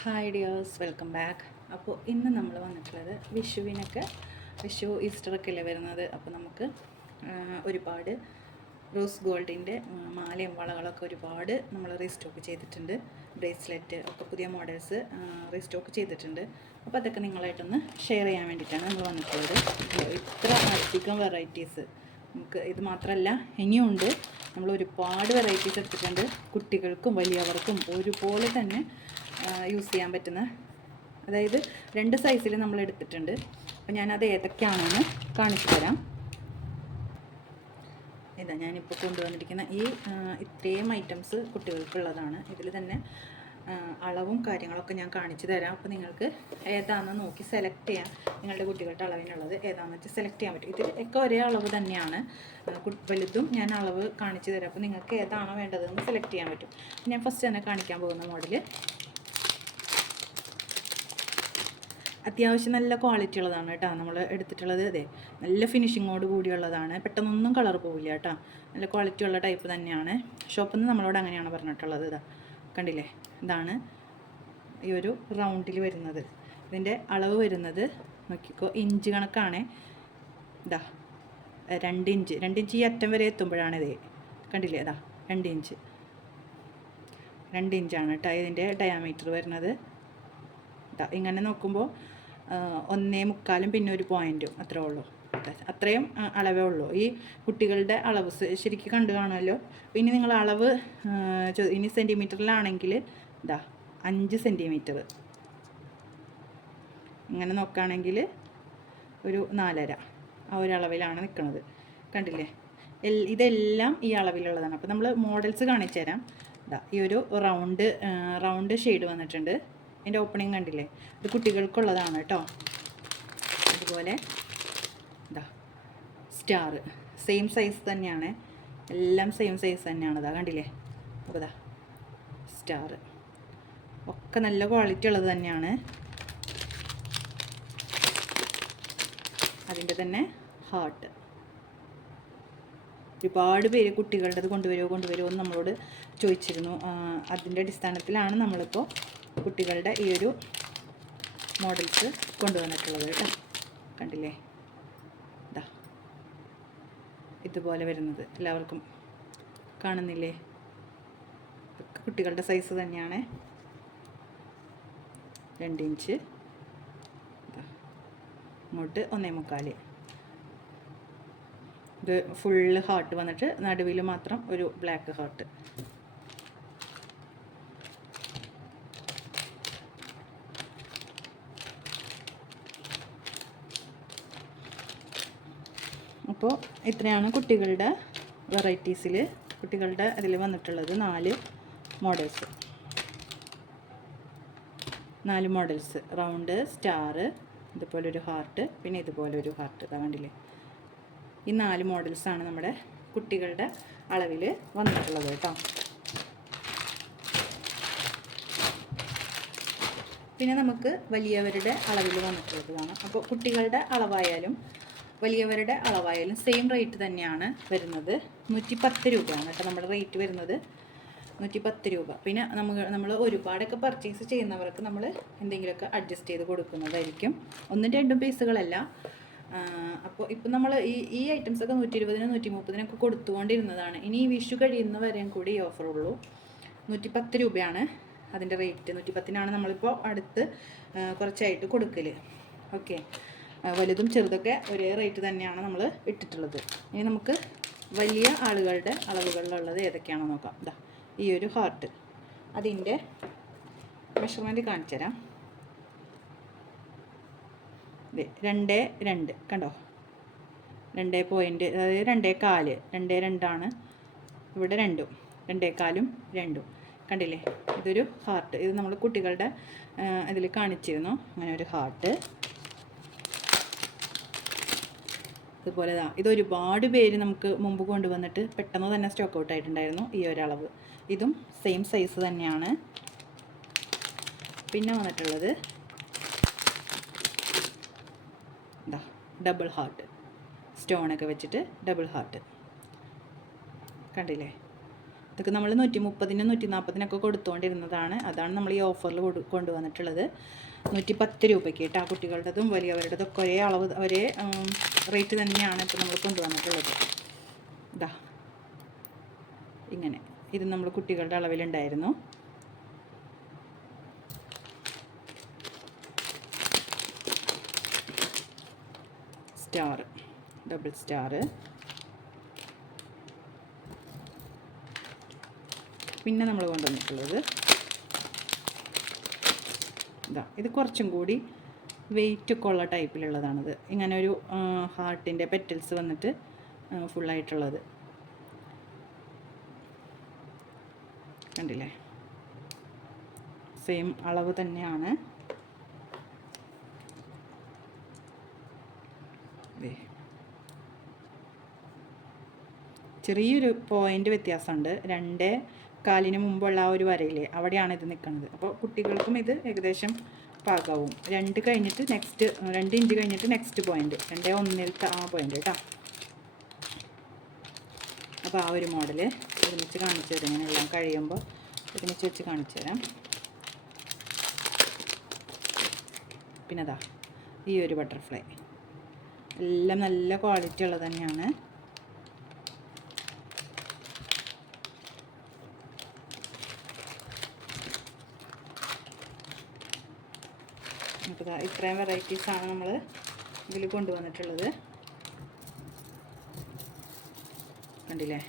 Hi dears welcome back അപ്പോൾ ഇന്ന് നമ്മൾ വന്നിട്ടുള്ളത് വിഷുവിനൊക്കെ വിഷു ഈസ്റ്ററൊക്കെ അല്ലേ വരുന്നത്? അപ്പോൾ നമുക്ക് ഒരുപാട് റോസ് ഗോൾഡിന്റെ മാലയും വളകളൊക്കെ ഒരുപാട് നമ്മൾ റീസ്റ്റോക്ക് ചെയ്തിട്ടുണ്ട്. ബ്രേസ്ലെറ്റ് ഒക്കെ പുതിയ മോഡൽസ് റീസ്റ്റോക്ക് ചെയ്തിട്ടുണ്ട്. അപ്പോൾ അതൊക്കെ നിങ്ങളായിട്ടൊന്ന് ഷെയർ ചെയ്യാൻ വേണ്ടിയിട്ടാണ് നമ്മൾ വന്നിട്ടുള്ളത്. ഇത്ര അധികം വെറൈറ്റീസ് നമുക്ക് ഇത് മാത്രമല്ല ഇനിയുണ്ട്. നമ്മൾ ഒരുപാട് വെറൈറ്റീസ് എടുത്തിട്ടുണ്ട്. കുട്ടികൾക്കും വലിയവർക്കും ഒരുപോലെ തന്നെ യൂസ് ചെയ്യാൻ പറ്റുന്ന. അതായത് രണ്ട് സൈസിൽ നമ്മൾ എടുത്തിട്ടുണ്ട്. അപ്പോൾ ഞാനത് ഏതൊക്കെയാണെന്ന് കാണിച്ചു തരാം. ഇതാ ഞാനിപ്പോൾ കൊണ്ടുവന്നിരിക്കുന്ന ഈ ഇത്രയും ഐറ്റംസ് കുട്ടികൾക്കുള്ളതാണ്. ഇതിൽ തന്നെ അളവും കാര്യങ്ങളൊക്കെ ഞാൻ കാണിച്ചു തരാം. അപ്പോൾ നിങ്ങൾക്ക് ഏതാണെന്ന് നോക്കി സെലക്ട് ചെയ്യാം. നിങ്ങളുടെ കുട്ടികളുടെ അളവിനുള്ളത് ഏതാണെന്ന് വെച്ചാൽ സെലക്ട് ചെയ്യാൻ പറ്റും. ഇതിൽ ഒക്കെ ഒരേ അളവ് തന്നെയാണ്. വലുതും ഞാൻ അളവ് കാണിച്ചു തരാം. അപ്പോൾ നിങ്ങൾക്ക് ഏതാണോ വേണ്ടതെന്ന് സെലക്ട് ചെയ്യാൻ പറ്റും. ഞാൻ ഫസ്റ്റ് തന്നെ കാണിക്കാൻ പോകുന്ന മോഡൽ അത്യാവശ്യം നല്ല ക്വാളിറ്റി ഉള്ളതാണ് കേട്ടോ. നമ്മൾ എടുത്തിട്ടുള്ളത് അതെ. നല്ല ഫിനിഷിങ്ങോട് കൂടിയുള്ളതാണ്. പെട്ടെന്നൊന്നും കളർ പോവില്ല കേട്ടോ. നല്ല ക്വാളിറ്റി ഉള്ള ടൈപ്പ് തന്നെയാണ്. ഷോപ്പിൽ നിന്ന് നമ്മളോട് അങ്ങനെയാണ് പറഞ്ഞിട്ടുള്ളത് ഇതാ. കണ്ടില്ലേ? ഇതാണ് ഈ ഒരു റൗണ്ടിൽ വരുന്നത്. ഇതിന്റെ അളവ് വരുന്നത് നോക്കിക്കോ ഇഞ്ച് കണക്കാണ്. ഇതാ രണ്ട് ഇഞ്ച് രണ്ട് ഇഞ്ച് ഈ അറ്റം വരെ എത്തുമ്പോഴാണ് ഇത്. കണ്ടില്ലേ? ഇതാ രണ്ട് ഇഞ്ച് രണ്ട് ഇഞ്ചാണ് കേട്ടോ ഇതിന്റെ ഡയാമീറ്റർ വരുന്നത്. ഇങ്ങനെ നോക്കുമ്പോൾ ഒന്നേ മുക്കാലും പിന്നെ ഒരു പോയിന്റും അത്രേ ഉള്ളൂ. അത്രയും അളവേ ഉള്ളൂ. ഈ കുട്ടികളുടെ അളവ് ശരിക്ക് കണ്ടു കാണുമല്ലോ. ഇനി നിങ്ങൾ അളവ് ഇനി സെന്റിമീറ്ററിലാണെങ്കിൽ ഇതാ അഞ്ച് സെന്റിമീറ്റർ ഇങ്ങനെ നോക്കുകയാണെങ്കിൽ ഒരു നാലര ആ ഒരു അളവിലാണ് നിൽക്കുന്നത്. കണ്ടില്ലേ? എൽ ഇതെല്ലാം ഈ അളവിലുള്ളതാണ്. അപ്പോൾ നമ്മൾ മോഡൽസ് കാണിച്ചു തരാം ഇതാ ഈ ഒരു റൗണ്ട് റൗണ്ട് ഷെയ്ഡ് വന്നിട്ടുണ്ട്. ഇതിന്റെ ഓപ്പണിങ് കണ്ടില്ലേ? ഇത് കുട്ടികൾക്കുള്ളതാണ് കേട്ടോ. അതുപോലെ ഇതാ സ്റ്റാർ സെയിം സൈസ് തന്നെയാണ്. എല്ലാം സെയിം സൈസ് തന്നെയാണ്. ഇതാ കണ്ടില്ലേ? അപ്പോൾ ഇതാ സ്റ്റാർ ഒക്കെ നല്ല ക്വാളിറ്റി ഉള്ളത് തന്നെയാണ്. അതിന്റെ തന്നെ ഹാർട്ട് ഒരുപാട് പേര് കുട്ടികളുടേത് കൊണ്ടുവരുമോ കൊണ്ടുവരുമോ എന്ന് നമ്മളോട് ചോദിച്ചിരുന്നു. അതിന്റെ അടിസ്ഥാനത്തിലാണ് നമ്മളിപ്പോൾ കുട്ടികളുടെ ഈ ഒരു മോഡൽസ് കൊണ്ടുവന്നിട്ടുള്ളത് കേട്ടോ. കണ്ടില്ലേ? ഇതാ ഇതുപോലെ വരുന്നത്. എല്ലാവർക്കും കാണുന്നില്ലേ? കുട്ടികളുടെ സൈസ് തന്നെയാണ്. രണ്ട് ഇഞ്ച്. ഇങ്ങോട്ട് ഒന്നേ മുക്കാൽ ഇത് ഫുള്ള് ഹാർട്ട് വന്നിട്ട് നടുവിൽ മാത്രം ഒരു ബ്ലാക്ക് ഹാർട്ട് അപ്പോൾ ഇത്രയാണ് കുട്ടികളുടെ വെറൈറ്റീസിൽ കുട്ടികളുടെ അതിൽ വന്നിട്ടുള്ളത് നാല് മോഡൽസ് നാല് മോഡൽസ് റൗണ്ട് സ്റ്റാർ ഇതുപോലെ ഒരു ഹാർട്ട് പിന്നെ ഇതുപോലെ ഒരു ഹാർട്ട്. ഇതാ കണ്ടില്ലേ? ഈ നാല് മോഡൽസാണ് നമ്മുടെ കുട്ടികളുടെ അളവിൽ വന്നിട്ടുള്ളത് കേട്ടോ. പിന്നെ നമുക്ക് വലിയവരുടെ അളവിൽ വന്നിട്ടുള്ളത് കാണാം അപ്പോൾ കുട്ടികളുടെ അളവായാലും വലിയവരുടെ അളവായാലും സെയിം റേറ്റ് തന്നെയാണ് വരുന്നത്. നൂറ്റി പത്ത് രൂപയാണ് കേട്ടോ നമ്മുടെ റേറ്റ് വരുന്നത്. നൂറ്റി പത്ത് രൂപ. പിന്നെ നമ്മൾ നമ്മൾ ഒരുപാടൊക്കെ പർച്ചേസ് ചെയ്യുന്നവർക്ക് നമ്മൾ എന്തെങ്കിലുമൊക്കെ അഡ്ജസ്റ്റ് ചെയ്ത് കൊടുക്കുന്നതായിരിക്കും. ഒന്നും രണ്ടും പീസുകളല്ല. അപ്പോൾ ഇപ്പം നമ്മൾ ഈ ഈ ഐറ്റംസ് ഒക്കെ നൂറ്റി ഇരുപതിനും നൂറ്റി മുപ്പതിനൊക്കെ കൊടുത്തുകൊണ്ടിരുന്നതാണ്. ഇനി ഈ വിഷു കഴിയുന്ന വരെയും കൂടി ഈ ഓഫർ ഉള്ളൂ. നൂറ്റി പത്ത് രൂപയാണ് അതിന്റെ റേറ്റ് നൂറ്റി പത്തിനാണ് നമ്മളിപ്പോൾ അടുത്ത് കുറച്ചായിട്ട് കൊടുക്കൽ ഓക്കെ വലുതും ചെറുതൊക്കെ ഒരേ റേറ്റ് തന്നെയാണ് നമ്മൾ ഇട്ടിട്ടുള്ളത്. ഇനി നമുക്ക് വലിയ ആളുകളുടെ അളവുകളിലുള്ളത് ഏതൊക്കെയാണെന്ന് നോക്കാം. ഇതാ ഈ ഒരു ഹാർട്ട് അതിന്റെ മെഷർമെന്റ് കാണിച്ചു തരാം. രണ്ടേ രണ്ട്. കണ്ടോ? രണ്ടേ പോയിന്റ് അതായത് രണ്ടേ കാൽ. രണ്ടേ രണ്ടാണ്. ഇവിടെ രണ്ടും. രണ്ടേ കാലും രണ്ടും. കണ്ടില്ലേ? ഇതൊരു ഹാർട്ട് ഇത് നമ്മൾ കുട്ടികളുടെ ഇതിൽ കാണിച്ചിരുന്നു. അങ്ങനെ ഒരു ഹാർട്ട് ഇതുപോലെ ഇതാ ഇത് ഒരുപാട് പേര് നമുക്ക് മുമ്പ് കൊണ്ടുവന്നിട്ട് പെട്ടെന്ന് തന്നെ സ്റ്റോക്ക് ഔട്ട് ആയിട്ടുണ്ടായിരുന്നു ഈ ഒരളവ്. ഇതും സെയിം സൈസ് തന്നെയാണ്. പിന്നെ വന്നിട്ടുള്ളത് ഇതാ ഡബിൾ ഹാർട്ട് സ്റ്റോണൊക്കെ വെച്ചിട്ട് ഡബിൾ ഹാർട്ട് കണ്ടില്ലേ? ഇതൊക്കെ നമ്മൾ നൂറ്റി മുപ്പതിന് നൂറ്റി നാൽപ്പതിനൊക്കെ കൊടുത്തുകൊണ്ടിരുന്നതാണ് അതാണ് നമ്മൾ ഈ ഓഫറിൽ കൊണ്ടുവന്നിട്ടുള്ളത്. നൂറ്റി പത്ത് രൂപയ്ക്ക് കേട്ടോ കുട്ടികളുടേതും വലിയവരുടേതൊക്കെ ഒരേ അളവ് ഒരേ റേറ്റ് തന്നെയാണ് ഇപ്പോൾ നമ്മൾ കൊണ്ടുവന്നിട്ടുള്ളത്. ഇതാ ഇങ്ങനെ. ഇത് നമ്മൾ കുട്ടികളുടെ അളവിലുണ്ടായിരുന്നു. സ്റ്റാർ. Double star. പിന്നെ നമ്മൾ കൊണ്ടുവന്നിട്ടുള്ളത് ഇതാ ഇത് കുറച്ചും കൂടി വെയിറ്റ് ഒക്കെ ഉള്ള ടൈപ്പിലുള്ളതാണിത് ഇങ്ങനെ ഒരു ഹാർട്ടിന്റെ പെറ്റൽസ് വന്നിട്ട് ഫുള്ളായിട്ടുള്ളത് കണ്ടില്ലേ? സെയിം അളവ് തന്നെയാണ്. ചെറിയൊരു പോയിന്റ് വ്യത്യാസമുണ്ട്. രണ്ട് കാലിന് മുമ്പുള്ള ആ ഒരു വരയില്ലേ അവിടെയാണ് ഇത് നിൽക്കുന്നത് അപ്പോൾ കുട്ടികൾക്കും ഇത് ഏകദേശം പാകാവും. രണ്ട് കഴിഞ്ഞിട്ട് നെക്സ്റ്റ് രണ്ട് ഇഞ്ച് കഴിഞ്ഞിട്ട് നെക്സ്റ്റ് പോയിന്റ് രണ്ടേ ഒന്നിലത്തെ ആ പോയിന്റ് കേട്ടോ. അപ്പോൾ ആ ഒരു മോഡൽ ഒരുമിച്ച് കാണിച്ചു തരാം. എല്ലാം കഴിയുമ്പോൾ ഒരുമിച്ച് വെച്ച് കാണിച്ചു തരാം. പിന്നെ അതാ ഈ ഒരു ബട്ടർഫ്ലൈ എല്ലാം നല്ല ക്വാളിറ്റി ഉള്ളത് തന്നെയാണ് അപ്പോൾ ദാ ഇത്രയും വെറൈറ്റീസാണ് നമ്മൾ ഇതിൽ കൊണ്ടുവന്നിട്ടുള്ളത്. കണ്ടില്ലേ?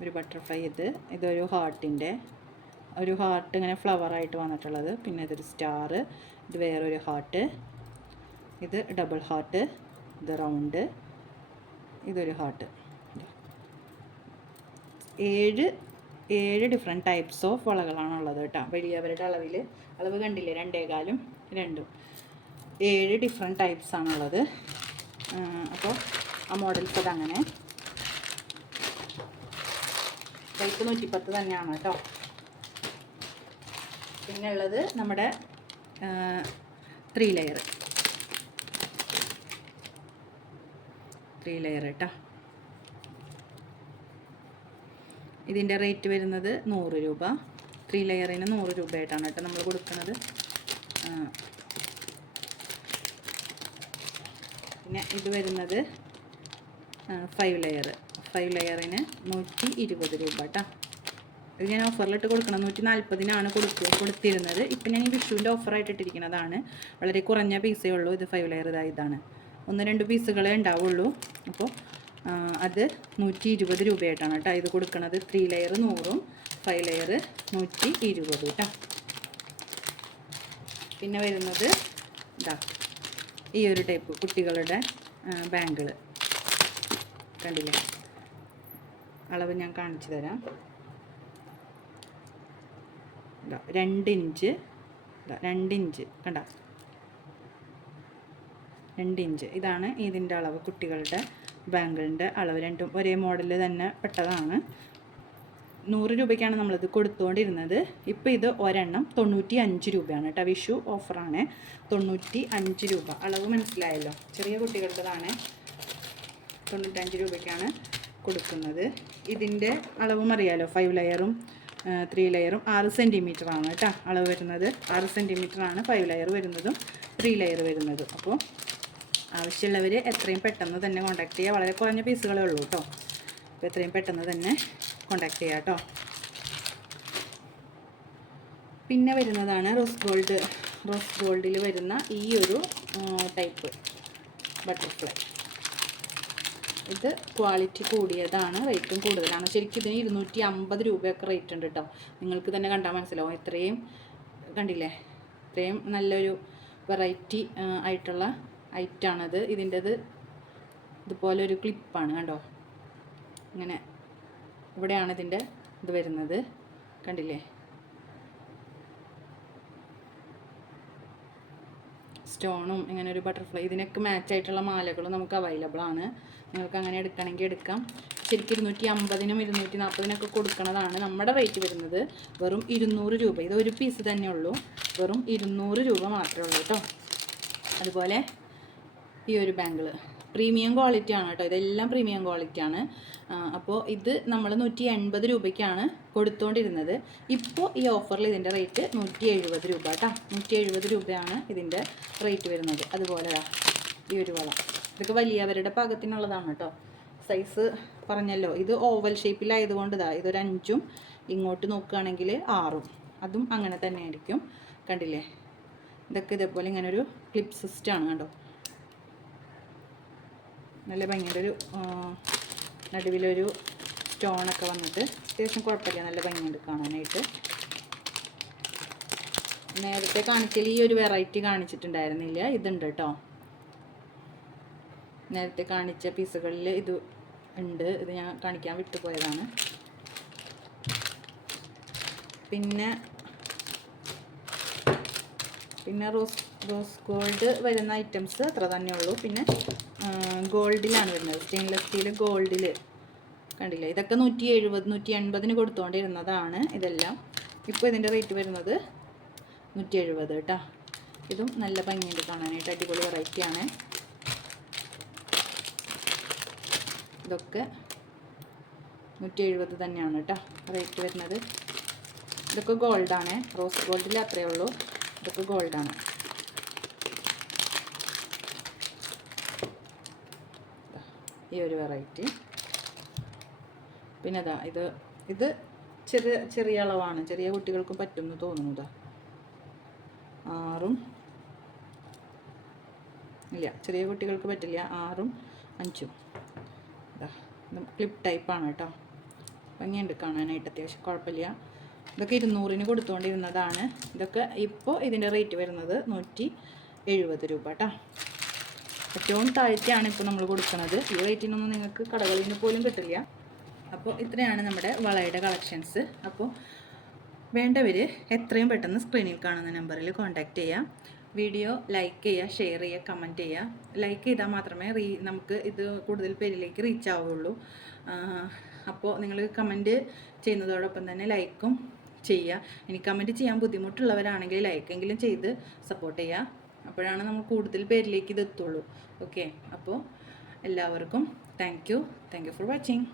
ഒരു ബട്ടർഫ്ലൈ ഇത്. ഇതൊരു ഹാർട്ടിന്റെ ഒരു ഹാർട്ട് ഇങ്ങനെ ഫ്ലവറായിട്ട് വന്നിട്ടുള്ളത്. പിന്നെ ഇതൊരു സ്റ്റാർ ഇത് വേറൊരു ഹാർട്ട് ഇത് ഡബിൾ ഹാർട്ട് ഇത് റൗണ്ട് ഇതൊരു ഹാർട്ട് ഏഴ് ഏഴ് ഡിഫറെന്റ് ടൈപ്സ് ഓഫ് വളകളാണ് ഉള്ളത് കേട്ടോ. വലിയവരുടെ അളവിൽ അളവ് കണ്ടില്ലേ? രണ്ടേകാലും രണ്ടും. ഏഴ് ഡിഫറെന്റ് ടൈപ്സ് ആണുള്ളത് അപ്പോൾ ആ മോഡൽസ് അതങ്ങനെ റേറ്റ് നൂറ്റിപ്പത്ത് തന്നെയാണ് കേട്ടോ. പിന്നെ ഉള്ളത് നമ്മുടെ ത്രീ ലെയർ ത്രീ ലെയർ കേട്ടോ. ഇതിന്റെ റേറ്റ് വരുന്നത് നൂറ് രൂപ. ത്രീ ലെയറിന് നൂറ് രൂപയായിട്ടാണ് കേട്ടോ നമ്മൾ കൊടുക്കുന്നത്. പിന്നെ ഇത് വരുന്നത് ഫൈവ് ലെയർ ഫൈവ് ലെയറിന് നൂറ്റി ഇരുപത് രൂപ കേട്ടോ. ഇത് ഞാൻ ഓഫറിലിട്ട് കൊടുക്കണം. നൂറ്റി നാൽപ്പതിനാണ് കൊടുക്കുക കൊടുത്തിരുന്നത്. ഇപ്പം ഞാൻ ഈ വിഷുവിന്റെ ഓഫറായിട്ട് ഇട്ടിരിക്കുന്നതാണ്. വളരെ കുറഞ്ഞ പീസേ ഉള്ളൂ. ഇത് ഫൈവ് ലെയർ ഇതാ ഇതാണ്. ഒന്ന് രണ്ട് പീസുകളേ ഉണ്ടാവുള്ളൂ. അപ്പോൾ അത് നൂറ്റി ഇരുപത് രൂപയായിട്ടാണ് കേട്ടോ ഇത് കൊടുക്കുന്നത് ത്രീ ലെയർ നൂറും ഫൈവ് ലെയർ നൂറ്റി ഇരുപത് കേട്ടോ പിന്നെ വരുന്നത് ഇതാ ഈ ഒരു ടൈപ്പ് കുട്ടികളുടെ ബാങ്കിൾ കണ്ടില്ലേ? അളവ് ഞാൻ കാണിച്ചു തരാം. ഇതാ രണ്ട് ഇഞ്ച് ഇഞ്ച് കണ്ട? രണ്ട് ഇഞ്ച്. ഇതാണ് ഇതിന്റെ അളവ് കുട്ടികളുടെ ബാങ്കിളിന്റെ അളവ് രണ്ടും ഒരേ മോഡൽ തന്നെ പെട്ടതാണ്. നൂറ് രൂപയ്ക്കാണ് നമ്മളിത് കൊടുത്തുകൊണ്ടിരുന്നത്. ഇപ്പോൾ ഇത് ഒരെണ്ണം തൊണ്ണൂറ്റി അഞ്ച് രൂപയാണ് കേട്ടോ. വിഷു ഓഫറാണ്. തൊണ്ണൂറ്റി അഞ്ച് രൂപ. അളവ് മനസ്സിലായല്ലോ? ചെറിയ കുട്ടികളുടേതാണ് തൊണ്ണൂറ്റഞ്ച് രൂപയ്ക്കാണ് കൊടുക്കുന്നത്. ഇതിന്റെ അളവും അറിയാലോ? ഫൈവ് ലെയറും ത്രീ ലെയറും ആറ് സെന്റിമീറ്റർ ആണ് കേട്ടോ അളവ് വരുന്നത്. ആറ് സെന്റിമീറ്റർ ആണ് ഫൈവ് ലെയർ വരുന്നതും ത്രീ ലെയർ വരുന്നതും. അപ്പോൾ ആവശ്യമുള്ളവർ എത്രയും പെട്ടെന്ന് തന്നെ കോൺടാക്ട് ചെയ്യുക വളരെ കുറഞ്ഞ പീസുകളേ ഉള്ളൂ കേട്ടോ അപ്പോൾ എത്രയും പെട്ടെന്ന് തന്നെ കോൺടാക്ട് ചെയ്യുക കേട്ടോ പിന്നെ വരുന്നതാണ് റോസ് ഗോൾഡ് റോസ് ഗോൾഡിൽ വരുന്ന ഈ ഒരു ടൈപ്പ് ബട്ടർഫ്ലൈ ഇത് ക്വാളിറ്റി കൂടിയതാണ് റേറ്റും കൂടുതലാണ്. ശരിക്കും ഇതിന് ഇരുന്നൂറ്റി അമ്പത് രൂപയൊക്കെ റേറ്റ് ഉണ്ട് കേട്ടോ നിങ്ങൾക്ക് തന്നെ കണ്ടാൽ മനസ്സിലാവും. ഇത്രയും കണ്ടില്ലേ? ഇത്രയും നല്ലൊരു വെറൈറ്റി ആയിട്ടുള്ള ഐറ്റാണത്. ഇതിന്റെത് ഇതുപോലെ ഒരു ക്ലിപ്പാണ് കണ്ടോ? ഇങ്ങനെ ഇവിടെയാണ് ഇതിന്റെ ഇത് വരുന്നത്. കണ്ടില്ലേ? സ്റ്റോണും ഇങ്ങനെ ഒരു ബട്ടർഫ്ലൈ ഇതിനൊക്കെ മാച്ച് ആയിട്ടുള്ള മാലകളും നമുക്ക് അവൈലബിൾ ആണ് നിങ്ങൾക്ക് അങ്ങനെ എടുക്കണമെങ്കിൽ എടുക്കാം. ശരിക്കും ഇരുന്നൂറ്റി അമ്പതിനും ഇരുന്നൂറ്റി നാൽപ്പതിനൊക്കെ കൊടുക്കുന്നതാണ് നമ്മുടെ റേറ്റ് വരുന്നത്. വെറും ഇരുന്നൂറ് രൂപ. ഇത് ഒരു പീസ് തന്നെ ഉള്ളൂ വെറും ഇരുന്നൂറ് രൂപ മാത്രമേ ഉള്ളൂ കേട്ടോ. അതുപോലെ ഈ ഒരു ബാങ്കിൾ പ്രീമിയം ക്വാളിറ്റി ആണ് കേട്ടോ. ഇതെല്ലാം പ്രീമിയം ക്വാളിറ്റി ആണ് അപ്പോൾ ഇത് നമ്മൾ നൂറ്റി എൺപത് രൂപയ്ക്കാണ് കൊടുത്തുകൊണ്ടിരുന്നത് ഇപ്പോൾ ഈ ഓഫറിൽ ഇതിന്റെ റേറ്റ് നൂറ്റി എഴുപത് രൂപ കേട്ടോ. നൂറ്റി എഴുപത് രൂപയാണ് ഇതിന്റെ റേറ്റ് വരുന്നത്. അതുപോലെ ഈ ഒരു വള. ഇതൊക്കെ വലിയവരുടെ പാകത്തിനുള്ളതാണ് കേട്ടോ. സൈസ് പറഞ്ഞല്ലോ. ഇത് ഓവൽ ഷേപ്പിലായതുകൊണ്ട് ഇതാ ഇതൊരു അഞ്ചും ഇങ്ങോട്ട് നോക്കുകയാണെങ്കിൽ ആറും. അതും അങ്ങനെ തന്നെ ആയിരിക്കും. കണ്ടില്ലേ? ഇതൊക്കെ ഇതേപോലെ ഇങ്ങനെ ഒരു ക്ലിപ്പ് സിസ്റ്റാണ് കണ്ടോ? നല്ല ഭംഗിയുടെ ഒരു നടുവിലൊരു സ്റ്റോണൊക്കെ വന്നിട്ട് അത്യാവശ്യം കുഴപ്പമില്ല. നല്ല ഭംഗിയുണ്ട് കാണാനായിട്ട്. നേരത്തെ കാണിച്ചതിൽ ഈ ഒരു വെറൈറ്റി കാണിച്ചിട്ടുണ്ടായിരുന്നില്ല. ഇതുണ്ട് കേട്ടോ നേരത്തെ കാണിച്ച പീസുകളിൽ ഇത് ഉണ്ട്. ഇത് ഞാൻ കാണിക്കാൻ വിട്ടുപോയതാണ്. പിന്നെ പിന്നെ റോസ് റോസ് ഗോൾഡ് വരുന്ന ഐറ്റംസ് അത്ര തന്നെ ഉള്ളൂ പിന്നെ ഗോൾഡിലാണ് വരുന്നത്. സ്റ്റെയിൻലെസ് സ്റ്റീൽ ഗോൾഡിൽ കണ്ടില്ലേ? ഇതൊക്കെ നൂറ്റി എഴുപത് നൂറ്റി എൺപതിന് കൊടുത്തുകൊണ്ടിരുന്നതാണ് ഇതെല്ലാം. ഇപ്പോൾ ഇതിന്റെ റേറ്റ് വരുന്നത് നൂറ്റി എഴുപത് കേട്ടോ. ഇതും നല്ല ഭംഗിയുണ്ട് കാണാനായിട്ട് അടിപൊളി വെറൈറ്റിയാണ്. ഇതൊക്കെ നൂറ്റി എഴുപത് തന്നെയാണ് കേട്ടോ റേറ്റ് വരുന്നത്. ഇതൊക്കെ ഗോൾഡാണ് റോസ് ഗോൾഡിൽ അത്രയേ ഉള്ളൂ. ഇതൊക്കെ ഗോൾഡാണ് ഈ ഒരു വെറൈറ്റി പിന്നെ അതാ ഇത് ഇത് ചെറിയ ചെറിയ അളവാണ്. ചെറിയ കുട്ടികൾക്ക് പറ്റുമെന്ന് തോന്നുന്നതാ ആറും ഇല്ല ചെറിയ കുട്ടികൾക്ക് പറ്റില്ല. ആറും അഞ്ചും. ഇതാ ഇത് ക്ലിപ്പ് ടൈപ്പാണ് കേട്ടോ. ഭംഗിയുണ്ട് കാണാനായിട്ട് അത്യാവശ്യം കുഴപ്പമില്ല. ഇതൊക്കെ ഇരുന്നൂറിന് കൊടുത്തുകൊണ്ടിരുന്നതാണ്. ഇതൊക്കെ ഇപ്പോൾ ഇതിന്റെ റേറ്റ് വരുന്നത് നൂറ്റി എഴുപത് രൂപ കേട്ടോ. ഏറ്റവും താഴ്ത്തിയാണ് ഇപ്പോൾ നമ്മൾ കൊടുക്കുന്നത് ഈ റേറ്റിനൊന്നും നിങ്ങൾക്ക് കടകളിൽ നിന്ന് പോലും കിട്ടില്ല. അപ്പോൾ ഇത്രയാണ് നമ്മുടെ വളയുടെ കളക്ഷൻസ്. അപ്പോൾ വേണ്ടവർ എത്രയും പെട്ടെന്ന് സ്ക്രീനിൽ കാണുന്ന നമ്പറിൽ കോൺടാക്റ്റ് ചെയ്യുക വീഡിയോ ലൈക്ക് ചെയ്യുക ഷെയർ ചെയ്യുക കമന്റ് ചെയ്യുക ലൈക്ക് ചെയ്താൽ മാത്രമേ റീ നമുക്ക് ഇത് കൂടുതൽ പേരിലേക്ക് റീച്ച് ആവുകയുള്ളൂ അപ്പോൾ നിങ്ങൾ കമന്റ് ചെയ്യുന്നതോടൊപ്പം തന്നെ ലൈക്കും ചെയ്യുക ഇനി കമന്റ് ചെയ്യാൻ ബുദ്ധിമുട്ടുള്ളവരാണെങ്കിൽ ലൈക്കെങ്കിലും ചെയ്ത് സപ്പോർട്ട് ചെയ്യുക അപ്പോഴാണ് നമ്മൾ കൂടുതൽ പേരിലേക്ക് ഇത് എത്തുള്ളൂ. ഓക്കെ അപ്പോൾ എല്ലാവർക്കും thank you thank you for watching